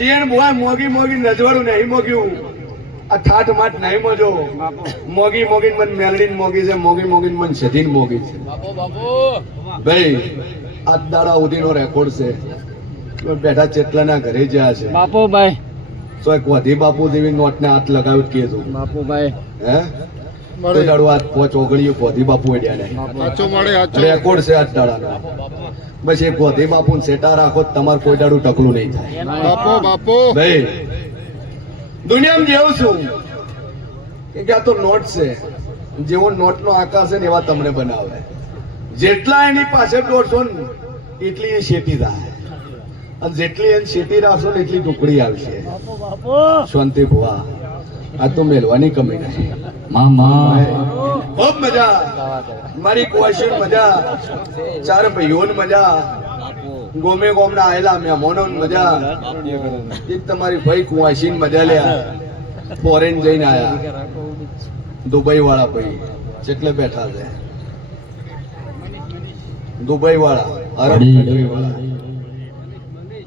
શિયણ boy મોગી મોગી નજવાડું નહીં મોગ્યું આ ઠાઠ માઠ નહીં મોજો મોગી મોગી મન મેલડીન મોગી છે મોગી મોગી મન સધીન મોગી છે ભાઈ આ દાડા ઉધીનો રેકોર્ડ છે બેઠા ચેટલાના ઘરે જ્યાં છે બાપુભાઈ તો એક વધી બાપુ જેવી નોટને હાથ લગાવ્યું કીધું બાપુભાઈ હે કોઈ દાડો આ પોચ ઓગળ્યું વધી બાપુ એડ્યા નહીં રેકોર્ડ છે આ દાડાનો બસ એક વધી બાપુ સેટા રાખો તમારે કોઈ દાડું ટકલું નહીં થાય ભાઈ દુનિયામાં જેવું છું કે આ તો નોટ છે જેવો નોટનો આકાર છે ને એવા તમને બનાવે જેટલા એની પાસે દોડશો ને એટલી એ શેતી થાય અને જેટલી એને શેતી રાખશો ને એટલી ટુકડી આવશે શાંતિ ભુવા આ તો મેલવાની કમી નથી ખૂબ મજા મારી ક્વેશ્ચન મજા ચાર ભાઈઓને મજા ગોમે ગોમના આયેલા મહેમાનો મજા એક તમારી ભાઈ કુવાશી મજા લ્યા ફોરેન જઈને આયા દુબઈ વાળા ભાઈ જેટલે બેઠા છે દુબઈ વાળા અરબ કન્ટ્રી વાળા